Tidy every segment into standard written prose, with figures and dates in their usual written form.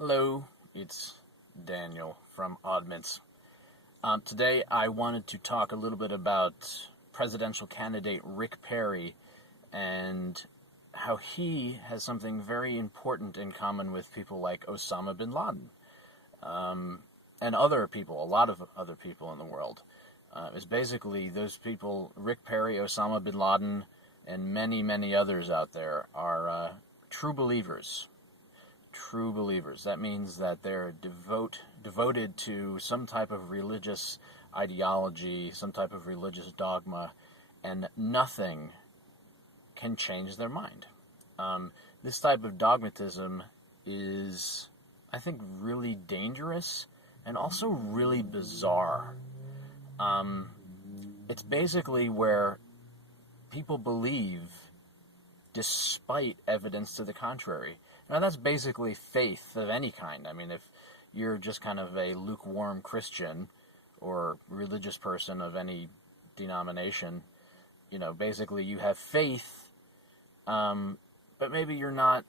Hello, it's Daniel from Oddments. Today I wanted to talk a little bit about presidential candidate Rick Perry and how he has something very important in common with people like Osama Bin Laden and other people, a lot of other people in the world. Is basically those people, Rick Perry, Osama Bin Laden, and many, many others out there are true believers. True believers. That means that they're devoted to some type of religious ideology, some type of religious dogma, and nothing can change their mind. This type of dogmatism is, I think, really dangerous and also really bizarre. It's basically where people believe despite evidence to the contrary. Now, that's basically faith of any kind. I mean, if you're just kind of a lukewarm Christian or religious person of any denomination, basically you have faith, but maybe you're not,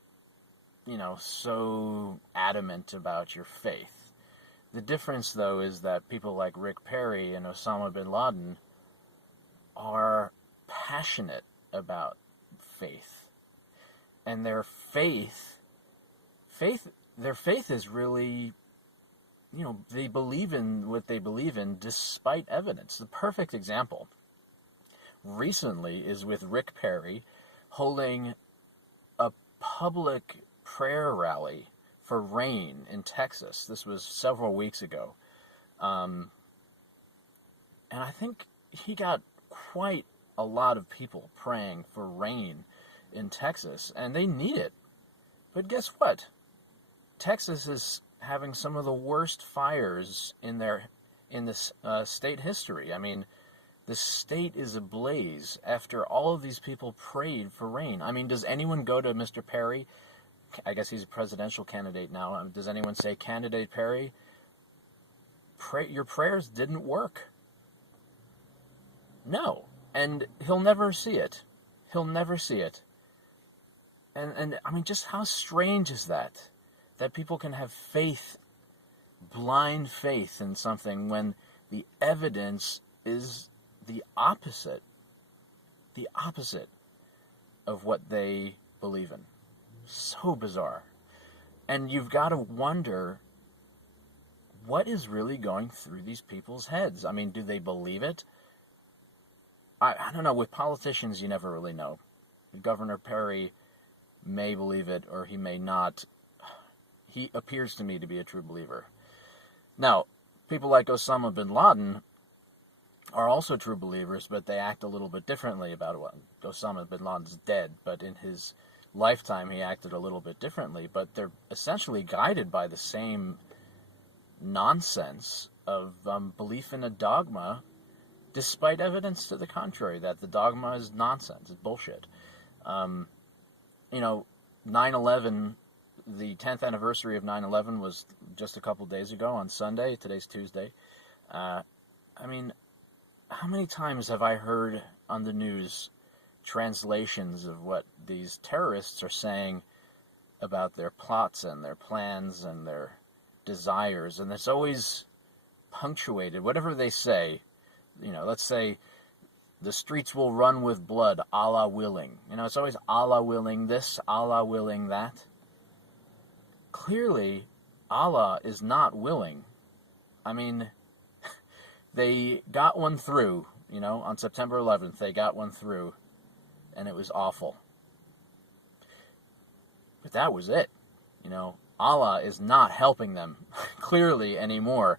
so adamant about your faith. The difference, though, is that people like Rick Perry and Osama Bin Laden are passionate about faith. And their faith is really, they believe in what they believe in despite evidence. The perfect example recently is with Rick Perry holding a public prayer rally for rain in Texas. This was several weeks ago. And I think he got quite a lot of people praying for rain in Texas, and they need it. But guess what? Texas is having some of the worst fires in this state history. I mean, the state is ablaze after all of these people prayed for rain. I mean, does anyone go to Mr. Perry? I guess he's a presidential candidate now. Does anyone say, "Candidate Perry, your prayers didn't work"? No. And he'll never see it. He'll never see it. And I mean, just how strange is that? That people can have faith, blind faith in something when the evidence is the opposite of what they believe in. So bizarre. And you've got to wonder, what is really going through these people's heads? I mean, do they believe it? I don't know. With politicians, you never really know. Governor Perry may believe it or he may not. He appears to me to be a true believer. Now, people like Osama Bin Laden are also true believers, but they act a little bit differently about it. Osama Bin Laden's dead, but in his lifetime he acted a little bit differently. But they're essentially guided by the same nonsense of belief in a dogma, despite evidence to the contrary, that the dogma is nonsense, it's bullshit. 9/11, the 10th anniversary of 9/11 was just a couple days ago on Sunday. Today's Tuesday. I mean, how many times have I heard on the news translations of what these terrorists are saying about their plots and their plans and their desires? And it's always punctuated. Whatever they say, let's say the streets will run with blood, Allah willing. It's always Allah willing this, Allah willing that. Clearly, Allah is not willing. I mean, they got one through, on September 11th, they got one through, and it was awful. But that was it. Allah is not helping them, clearly, anymore.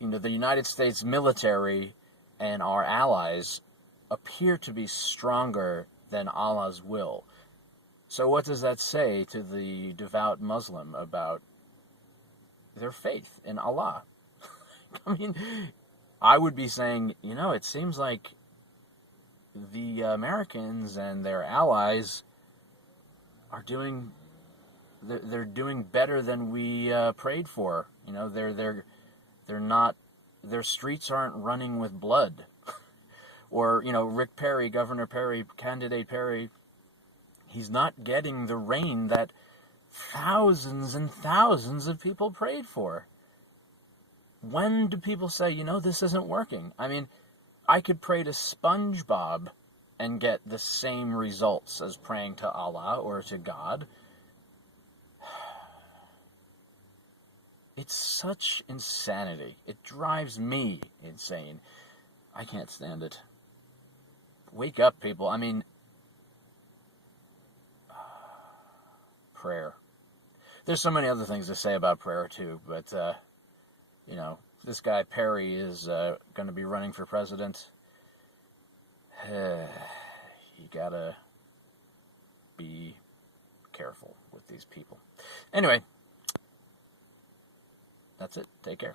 The United States military and our allies appear to be stronger than Allah's will. So what does that say to the devout Muslim about their faith in Allah? I mean, I would be saying, it seems like the Americans and their allies are doing better than we prayed for. They're not, their streets aren't running with blood. Or, Rick Perry, Governor Perry, Candidate Perry, he's not getting the rain that thousands and thousands of people prayed for. When do people say, this isn't working? I mean, I could pray to SpongeBob and get the same results as praying to Allah or to God. It's such insanity. It drives me insane. I can't stand it. Wake up, people. I mean, prayer. There's so many other things to say about prayer, too, but, this guy Perry is going to be running for president. You gotta be careful with these people. Anyway, that's it. Take care.